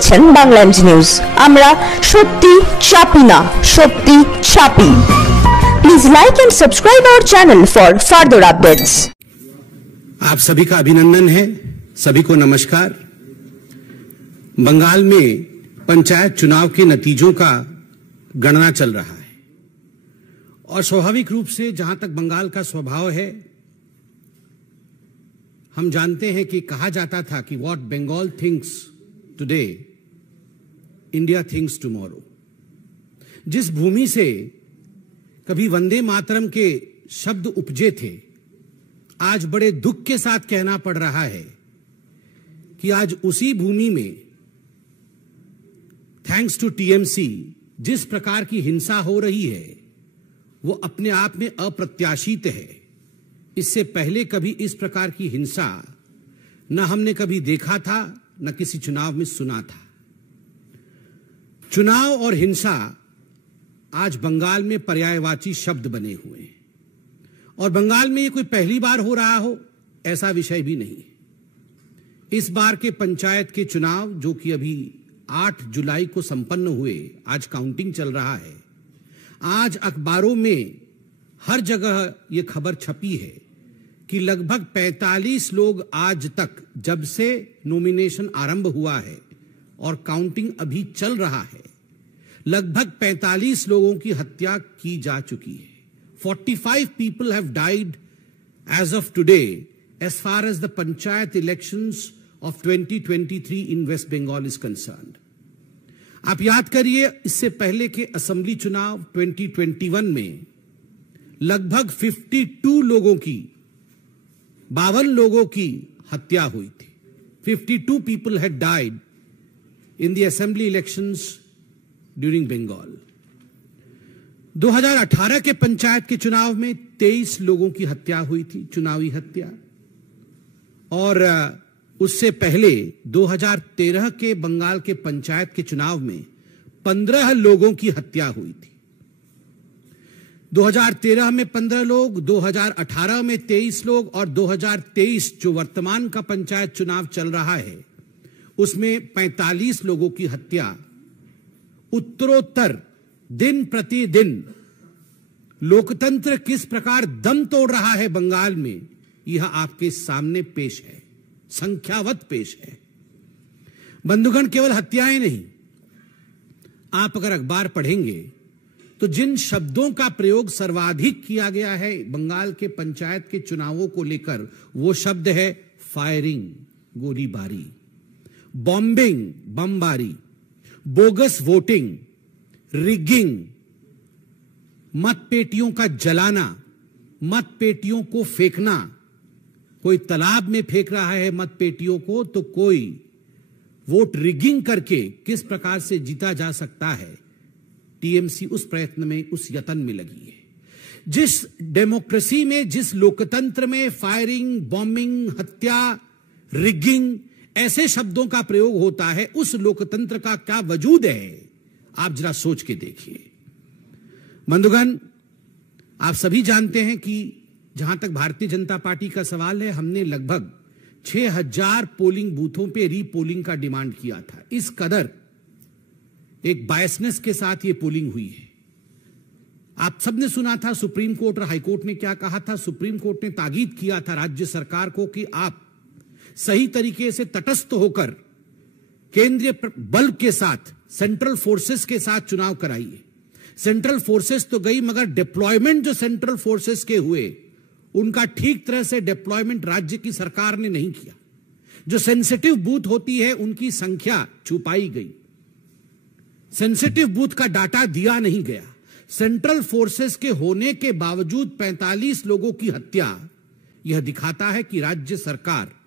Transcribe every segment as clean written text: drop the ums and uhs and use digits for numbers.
দেখছেন বাংলাএমজ নিউজ। আমরা সত্যি চাপি না, সত্যি ছাপি। Please like and subscribe our channel for further updates. आप सभी का अभिनंदन है, सभी को नमस्कार। बंगाल में पंचायत चुनाव के नतीजों का गणना चल रहा है और स्वाभाविक रूप से जहां तक बंगाल का स्वभाव है, हम जानते हैं कि कहा जाता था कि what Bengal thinks today India thinks tomorrow. जिस भूमि से कभी वंदे मातरम के शब्द उपजे थे, आज बड़े दुख के साथ कहना पड़ रहा है कि आज उसी भूमि में थैंक्स टू टीएमसी जिस प्रकार की हिंसा हो रही है वो अपने आप में अप्रत्याशित है। इससे पहले कभी इस प्रकार की हिंसा न हमने कभी देखा था, न किसी चुनाव में सुना था। चुनाव और हिंसा आज बंगाल में पर्यायवाची शब्द बने हुए हैं और बंगाल में ये कोई पहली बार हो रहा हो ऐसा विषय भी नहीं है। इस बार के पंचायत के चुनाव जो कि अभी 8 जुलाई को संपन्न हुए, आज काउंटिंग चल रहा है। आज अखबारों में हर जगह यह खबर छपी है कि लगभग 45 लोग आज तक, जब से नॉमिनेशन आरंभ हुआ है और काउंटिंग अभी चल रहा है, लगभग 45 लोगों की हत्या की जा चुकी है। 45 people have died as of today as far as the panchayat elections of 2023 in West Bengal is concerned. आप याद करिए, इससे पहले के असेंबली चुनाव 2021 में लगभग 52 लोगों की हत्या हुई थी। 52 people had died in the assembly elections during Bengal. 2018 के पंचायत के चुनाव में 23 लोगों की हत्या हुई थी, चुनावी हत्या। और उससे पहले 2013 के बंगाल के पंचायत के चुनाव में 15 लोगों की हत्या हुई थी। 2013 में 15 लोग, 2018 में 23 लोग और 2023 जो वर्तमान का पंचायत चुनाव चल रहा है उसमें 45 लोगों की हत्या उत्तरोत्तर दिन प्रतिदिन लोकतंत्र किस प्रकार दम तोड़ रहा है बंगाल में, यह आपके सामने पेश है, संख्यावत पेश है। बंधुगण, केवल हत्याएं नहीं, आप अगर अखबार पढ़ेंगे तो जिन शब्दों का प्रयोग सर्वाधिक किया गया है बंगाल के पंचायत के चुनावों को लेकर, वो शब्द है फायरिंग, गोलीबारी, बॉम्बिंग, बमबारी, बोगस वोटिंग, रिगिंग, मतपेटियों का जलाना, मतपेटियों को फेंकना। कोई तालाब में फेंक रहा है मतपेटियों को, तो कोई वोट रिगिंग करके किस प्रकार से जीता जा सकता है, टीएमसी उस प्रयत्न में, उस यत्न में लगी है। जिस डेमोक्रेसी में, जिस लोकतंत्र में फायरिंग, बॉम्बिंग, हत्या, रिगिंग ऐसे शब्दों का प्रयोग होता है, उस लोकतंत्र का क्या वजूद है, आप जरा सोच के देखिए। बंधुगण, आप सभी जानते हैं कि जहां तक भारतीय जनता पार्टी का सवाल है, हमने लगभग 6000 पोलिंग बूथों पे रीपोलिंग का डिमांड किया था। इस कदर एक बायसनेस के साथ यह पोलिंग हुई है। आप सबने सुना था सुप्रीम कोर्ट और हाईकोर्ट ने क्या कहा था। सुप्रीम कोर्ट ने ताकीद किया था राज्य सरकार को कि आप सही तरीके से तटस्थ होकर केंद्रीय बल के साथ, सेंट्रल फोर्सेस के साथ चुनाव कराइए। सेंट्रल फोर्सेस तो गई, मगर डिप्लॉयमेंट जो सेंट्रल फोर्सेस के हुए उनका ठीक तरह से डिप्लॉयमेंट राज्य की सरकार ने नहीं किया। जो सेंसिटिव बूथ होती है उनकी संख्या छुपाई गई, सेंसिटिव बूथ का डाटा दिया नहीं गया। सेंट्रल फोर्सेस के होने के बावजूद 45 लोगों की हत्या, यह दिखाता है कि राज्य सरकार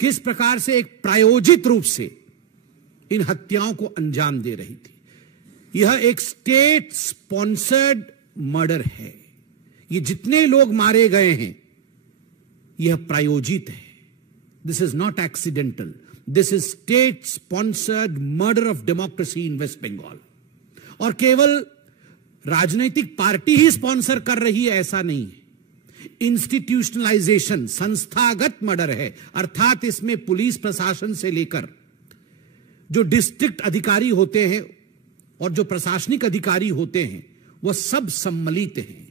किस प्रकार से एक प्रायोजित रूप से इन हत्याओं को अंजाम दे रही थी। यह एक स्टेट स्पॉन्सर्ड मर्डर है। ये जितने लोग मारे गए हैं यह प्रायोजित है। This is not accidental, this is state sponsored murder of democracy in West Bengal. और केवल राजनीतिक पार्टी ही स्पॉन्सर कर रही है ऐसा नहीं है। इंस्टीट्यूशनलाइजेशन, संस्थागत मर्डर है, अर्थात इसमें पुलिस प्रशासन से लेकर जो डिस्ट्रिक्ट अधिकारी होते हैं और जो प्रशासनिक अधिकारी होते हैं वह सब सम्मिलित हैं।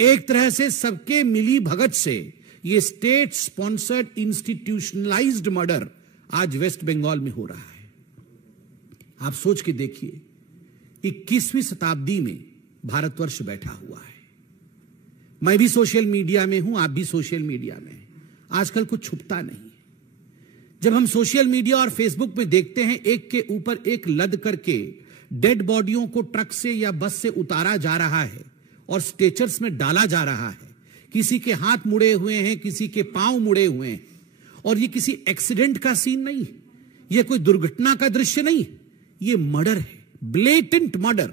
एक तरह से सबके मिली भगत से ये स्टेट स्पॉन्सर्ड इंस्टीट्यूशनलाइज्ड मर्डर आज वेस्ट बंगाल में हो रहा है। आप सोच के देखिए, 21वीं शताब्दी में भारतवर्ष बैठा हुआ है। मैं भी सोशल मीडिया में हूं, आप भी सोशल मीडिया में हैं। आजकल कुछ छुपता नहीं। जब हम सोशल मीडिया और फेसबुक पे देखते हैं एक के ऊपर एक लद करके डेड बॉडियों को ट्रक से या बस से उतारा जा रहा है और स्ट्रेचर्स में डाला जा रहा है, किसी के हाथ मुड़े हुए हैं, किसी के पांव मुड़े हुए हैं, और ये किसी एक्सीडेंट का सीन नहीं, ये कोई दुर्घटना का दृश्य नहीं, ये मर्डर है, ब्लेटेंट मर्डर।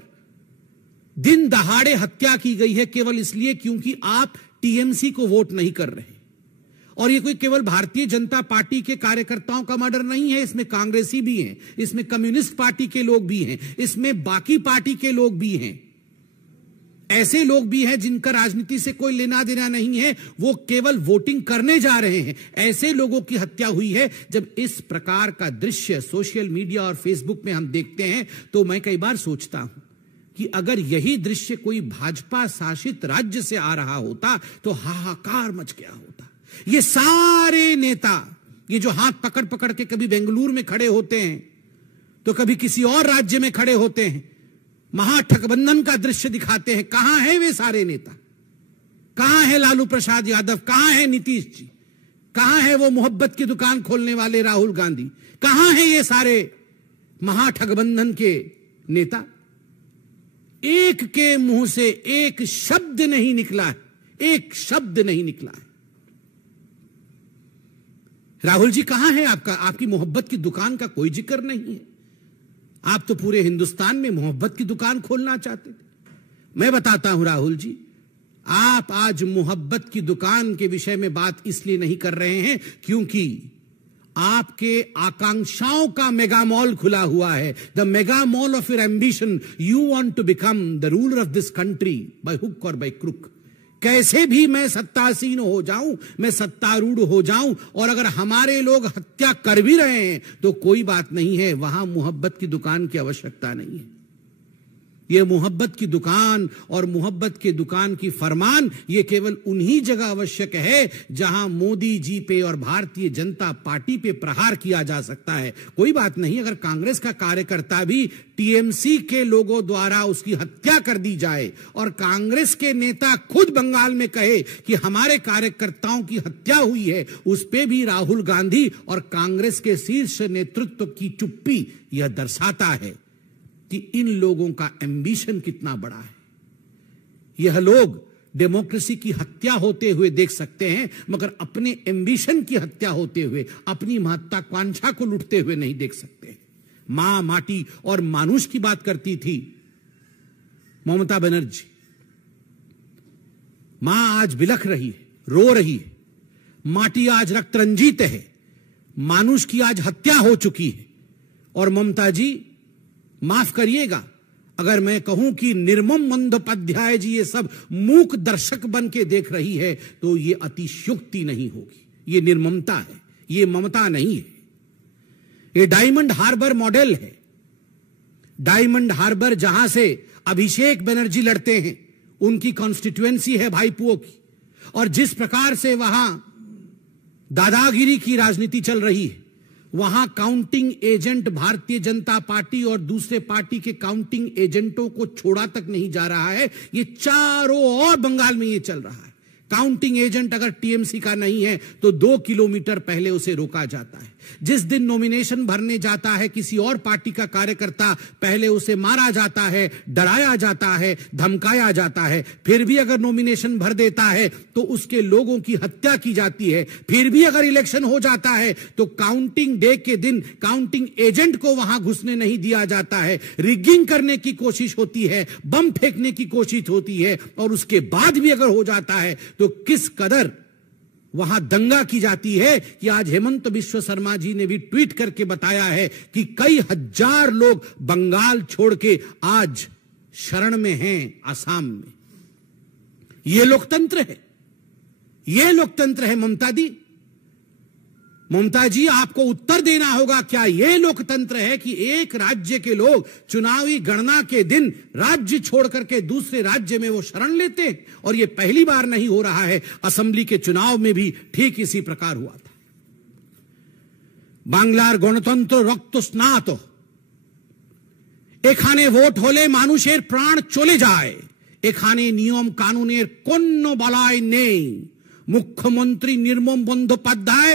दिन दहाड़े हत्या की गई है केवल इसलिए क्योंकि आप टीएमसी को वोट नहीं कर रहे। और ये कोई केवल भारतीय जनता पार्टी के कार्यकर्ताओं का मर्डर नहीं है, इसमें कांग्रेसी भी हैं, इसमें कम्युनिस्ट पार्टी के लोग भी हैं, इसमें बाकी पार्टी के लोग भी हैं, ऐसे लोग भी हैं जिनका राजनीति से कोई लेना देना नहीं है, वो केवल वोटिंग करने जा रहे हैं। ऐसे लोगों की हत्या हुई है। जब इस प्रकार का दृश्य सोशल मीडिया और फेसबुक में हम देखते हैं तो मैं कई बार सोचता हूं कि अगर यही दृश्य कोई भाजपा शासित राज्य से आ रहा होता तो हाहाकार मच गया होता। ये सारे नेता, ये जो हाथ पकड़ पकड़ के कभी बेंगलुरु में खड़े होते हैं तो कभी किसी और राज्य में खड़े होते हैं, महागठबंधन का दृश्य दिखाते हैं। कहां है वे सारे नेता? कहां है लालू प्रसाद यादव? कहां है नीतीश जी? कहां है वो मोहब्बत की दुकान खोलने वाले राहुल गांधी? कहां है ये सारे महागठबंधन के नेता? एक के मुंह से एक शब्द नहीं निकला है, एक शब्द नहीं निकला है। राहुल जी कहां है आपका? आपकी मोहब्बत की दुकान का कोई जिक्र नहीं है। आप तो पूरे हिंदुस्तान में मोहब्बत की दुकान खोलना चाहते थे। मैं बताता हूं राहुल जी, आप आज मोहब्बत की दुकान के विषय में बात इसलिए नहीं कर रहे हैं क्योंकि आपके आकांक्षाओं का मेगा मॉल खुला हुआ है। The mega mall of your ambition. You want to become the ruler of this country by hook और बाय क्रुक। कैसे भी मैं सत्तासीन हो जाऊं, मैं सत्तारूढ़ हो जाऊं, और अगर हमारे लोग हत्या कर भी रहे हैं तो कोई बात नहीं है, वहां मोहब्बत की दुकान की आवश्यकता नहीं है। ये मोहब्बत की दुकान और मोहब्बत की दुकान की फरमान ये केवल उन्हीं जगह आवश्यक है जहां मोदी जी पे और भारतीय जनता पार्टी पे प्रहार किया जा सकता है। कोई बात नहीं अगर कांग्रेस का कार्यकर्ता भी टीएमसी के लोगों द्वारा उसकी हत्या कर दी जाए और कांग्रेस के नेता खुद बंगाल में कहे कि हमारे कार्यकर्ताओं की हत्या हुई है, उस पे भी राहुल गांधी और कांग्रेस के शीर्ष नेतृत्व की चुप्पी यह दर्शाता है कि इन लोगों का एम्बिशन कितना बड़ा है। यह लोग डेमोक्रेसी की हत्या होते हुए देख सकते हैं मगर अपने एम्बिशन की हत्या होते हुए, अपनी महत्वाकांक्षा को लुटते हुए नहीं देख सकते। मां, माटी और मानुष की बात करती थी ममता बनर्जी। मां आज बिलख रही है, रो रही है, माटी आज रक्त रंजित है, मानुष की आज हत्या हो चुकी है। और ममता जी माफ करिएगा अगर मैं कहूं कि निर्मम बंदोपाध्याय जी ये सब मूक दर्शक बन के देख रही है तो ये अतिशयोक्ति नहीं होगी, ये निर्ममता है, ये ममता नहीं है। ये डायमंड हार्बर मॉडल है। डायमंड हार्बर जहां से अभिषेक बनर्जी लड़ते हैं, उनकी कॉन्स्टिट्यूएंसी है भाईपुओं की, और जिस प्रकार से वहां दादागिरी की राजनीति चल रही है, वहां counting agent Bharatiya Janata party और दूसरे पार्टी के काउंटिंग एजेंटों को छोड़ा तक नहीं जा रहा है। ये चारों ओर बंगाल में ये चल रहा है। काउंटिंग एजेंट अगर टीएमसी का नहीं है तो 2 किलोमीटर पहले उसे रोका जाता है। जिस दिन नॉमिनेशन भरने जाता है किसी और पार्टी का कार्यकर्ता, पहले उसे मारा जाता है, डराया जाता है, धमकाया जाता है। फिर भी अगर नॉमिनेशन भर देता है तो उसके लोगों की हत्या की जाती है। फिर भी अगर इलेक्शन हो जाता है तो काउंटिंग डे के दिन काउंटिंग एजेंट को वहां घुसने नहीं दिया जाता है। रिगिंग करने की कोशिश होती है, बम फेंकने की कोशिश होती है, और उसके बाद भी अगर हो जाता है तो किस कदर वहां दंगा की जाती है कि आज हेमंत बिश्व शर्मा जी ने भी ट्वीट करके बताया है कि कई हजार लोग बंगाल छोड़ के आज शरण में हैं आसाम में। यह लोकतंत्र है, यह लोकतंत्र है ममता दी। ममता जी, आपको उत्तर देना होगा, क्या यह लोकतंत्र है कि एक राज्य के लोग चुनावी गणना के दिन राज्य छोड़ करके दूसरे राज्य में वो शरण लेते हैं? और यह पहली बार नहीं हो रहा है, असेंबली के चुनाव में भी ठीक इसी प्रकार हुआ था। बांग्लार गणतंत्र रक्त स्नात, এখানে ভোট হলে মানুষের প্রাণ চলে যায়, এখানে নিয়ম কানুনের কোনো বলয় নেই। মুখ্যমন্ত্রী নির্মম বন্দ্যোপাধ্যায়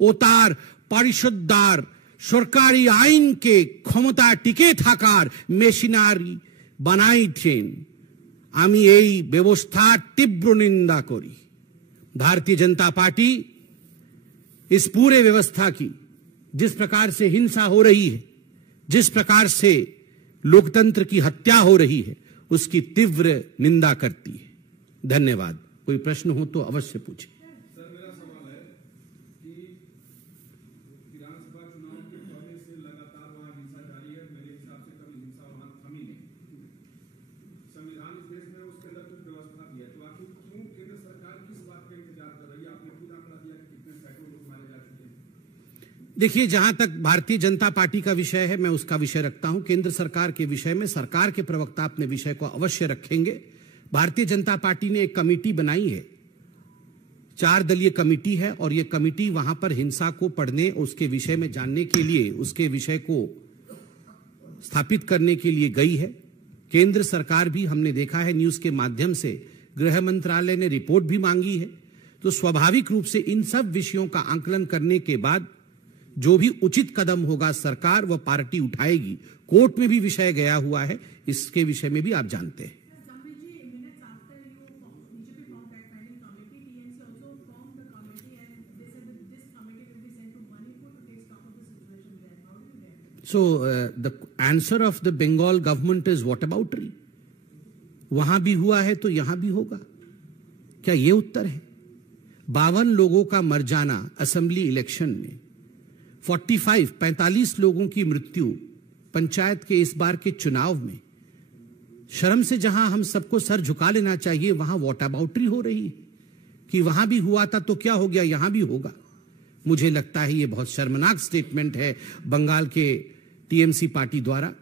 ও তার পরিষদদার সরকারি আইনকে ক্ষমতা টিকে থাকার মেশিনারি বানাইছেন। আমি এই ব্যবস্থার তীব্র নিন্দা করি। भारतीय जनता पार्टी इस पूरे व्यवस्था की जिस प्रकार से हिंसा हो रही है, जिस प्रकार से लोकतंत्र की हत्या हो रही है, उसकी तीव्र निंदा करती है। धन्यवाद। कोई प्रश्न हो तो अवश्य पूछें। सर, मेरा सवाल है कि विधानसभा चुनाव के पहले से लगातार वहां हिंसा जारी है। मेरे हिसाब से कभी हिंसा वहां थमी नहीं। संविधान इस देश में उसके अंदर कुछ व्यवस्था भी है, तो आखिर क्यों केंद्र सरकार किस बात का इंतजार कर रही है? आपने खुद आंकड़ा दिया कि कितने सैकड़ों लोग मारे जा चुके हैं। देखिए, जहां तक भारतीय जनता पार्टी का विषय है, मैं उसका विषय रखता हूं। केंद्र सरकार के विषय में सरकार के प्रवक्ता अपने विषय को अवश्य रखेंगे। भारतीय जनता पार्टी ने एक कमेटी बनाई है, 4 दलीय कमेटी है, और यह कमेटी वहां पर हिंसा को पढ़ने, उसके विषय में जानने के लिए, उसके विषय को स्थापित करने के लिए गई है। केंद्र सरकार भी, हमने देखा है न्यूज के माध्यम से, गृह मंत्रालय ने रिपोर्ट भी मांगी है। तो स्वाभाविक रूप से इन सब विषयों का आंकलन करने के बाद जो भी उचित कदम होगा सरकार व पार्टी उठाएगी। कोर्ट में भी विषय गया हुआ है, इसके विषय में भी आप जानते हैं। So the answer of the Bengal government is whataboutery. वहां भी हुआ है तो यहां भी होगा, क्या ये उत्तर है? 52 लोगों का मर जाना असेंबली इलेक्शन में, 45 लोगों की मृत्यु पंचायत के इस बार के चुनाव में। शर्म से जहां हम सबको सर झुका लेना चाहिए, वहां वॉटअबाउटरी हो रही है कि वहां भी हुआ था तो क्या हो गया, यहां भी होगा। मुझे लगता है ये बहुत शर्मनाक स्टेटमेंट है बंगाल के टीएमसी पार्टी द्वारा।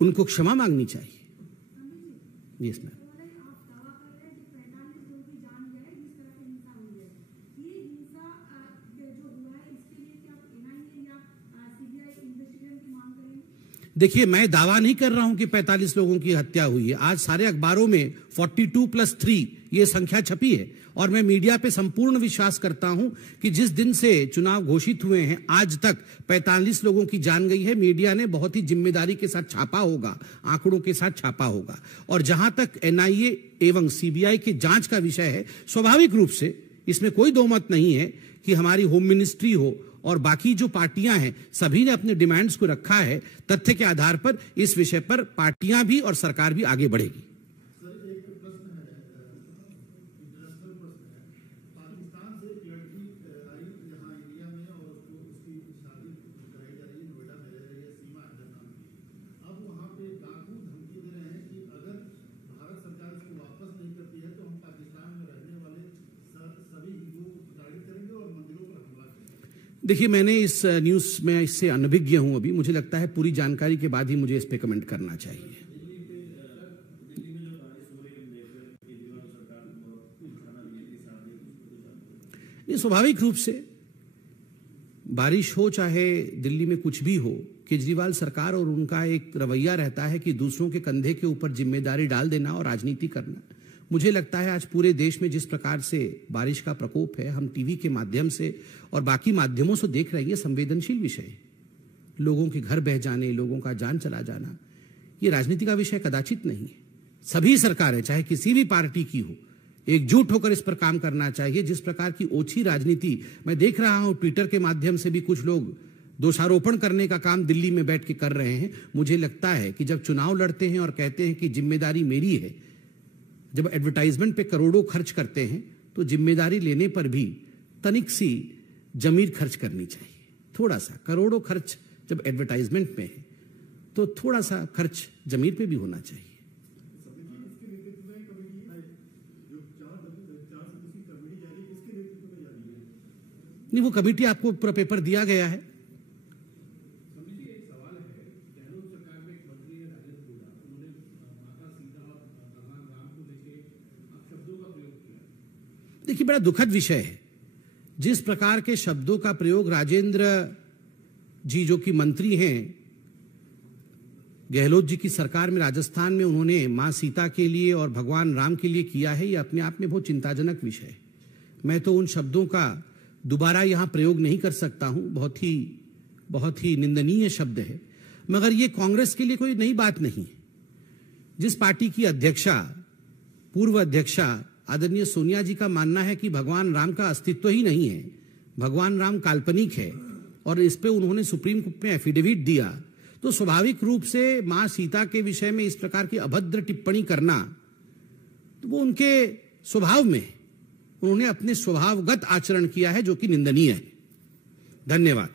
उनको क्षमा मांगनी चाहिए। Yes ma'am. देखिए, मैं दावा नहीं कर रहा हूं कि 45 लोगों की हत्या हुई है। आज सारे अखबारों में 42+3 ये संख्या छपी है, और मैं मीडिया पे संपूर्ण विश्वास करता हूं कि जिस दिन से चुनाव घोषित हुए हैं आज तक 45 लोगों की जान गई है। मीडिया ने बहुत ही जिम्मेदारी के साथ छापा होगा, आंकड़ों के साथ छापा होगा। और जहां तक एनआईए एवं सीबीआई के जांच का विषय है, स्वाभाविक रूप से इसमें कोई दो मत नहीं है कि हमारी होम मिनिस्ट्री हो और बाकी जो पार्टियां हैं, सभी ने अपने डिमांड्स को रखा है। तथ्य के आधार पर इस विषय पर पार्टियां भी और सरकार भी आगे बढ़ेगी। सर, एक प्रश्न है, इंटरनेशनल प्रश्न है। पाकिस्तान से एक लड़की आई यहाँ इंडिया में और उसकी शादी कराई जा रही है, नोएडा में रह रही है, सीमा हैदर नाम की। अब वहाँ पे डाकू धमकी दे रहे हैं कि अगर भारत सरकार इसको वापस नहीं करती है तो हम पाकिस्तान में रहने वाले सभी हिंदुओं को प्रताड़ित करेंगे और मंदिरों पर हमला करेंगे। देखिए, मैंने इस न्यूज में इससे अनभिज्ञ हूं अभी। मुझे लगता है पूरी जानकारी के बाद ही मुझे इस पे कमेंट करना चाहिए। ये स्वाभाविक रूप से बारिश हो चाहे दिल्ली में कुछ भी हो, केजरीवाल सरकार और उनका एक रवैया रहता है कि दूसरों के कंधे के ऊपर जिम्मेदारी डाल देना और राजनीति करना। मुझे लगता है आज पूरे देश में जिस प्रकार से बारिश का प्रकोप है, हम टीवी के माध्यम से और बाकी माध्यमों से देख रहे हैं, ये संवेदनशील विषय है। लोगों के घर बह जाने, लोगों का जान चला जाना, ये राजनीति का विषय कदाचित नहीं है। सभी सरकारें, चाहे किसी भी पार्टी की हो, एकजुट होकर इस पर काम करना चाहिए। जिस प्रकार की ओछी राजनीति मैं देख रहा हूं, ट्विटर के माध्यम से भी कुछ लोग दोषारोपण करने का काम दिल्ली में बैठ के कर रहे हैं। मुझे लगता है कि जब चुनाव लड़ते हैं और कहते हैं कि जिम्मेदारी मेरी है, जब एडवर्टाइजमेंट पे करोड़ों खर्च करते हैं, तो जिम्मेदारी लेने पर भी तनिक सी जमीर खर्च करनी चाहिए। थोड़ा सा करोड़ों खर्च जब एडवर्टाइजमेंट में है, तो थोड़ा सा खर्च जमीर पे भी होना चाहिए। नहीं, वो कमेटी आपको पूरा पेपर दिया गया है। देखिए, बड़ा दुखद विषय है जिस प्रकार के शब्दों का प्रयोग राजेंद्र जी, जो कि मंत्री हैं गहलोत जी की सरकार में राजस्थान में, उन्होंने मां सीता के लिए और भगवान राम के लिए किया है, ये अपने आप में बहुत चिंताजनक विषय है। मैं तो उन शब्दों का दोबारा यहां प्रयोग नहीं कर सकता हूं, बहुत ही निंदनीय शब्द है। मगर ये कांग्रेस के लिए कोई नई बात नहीं है। जिस पार्टी की अध्यक्षा, पूर्व अध्यक्षा आदरणीय सोनिया जी का मानना है कि भगवान राम का अस्तित्व ही नहीं है, भगवान राम काल्पनिक है, और इस पे उन्होंने सुप्रीम कोर्ट में एफिडेविट दिया, तो स्वाभाविक रूप से मां सीता के विषय में इस प्रकार की अभद्र टिप्पणी करना, तो वो उनके स्वभाव में, उन्होंने अपने स्वभावगत आचरण किया है जो कि निंदनीय है। धन्यवाद।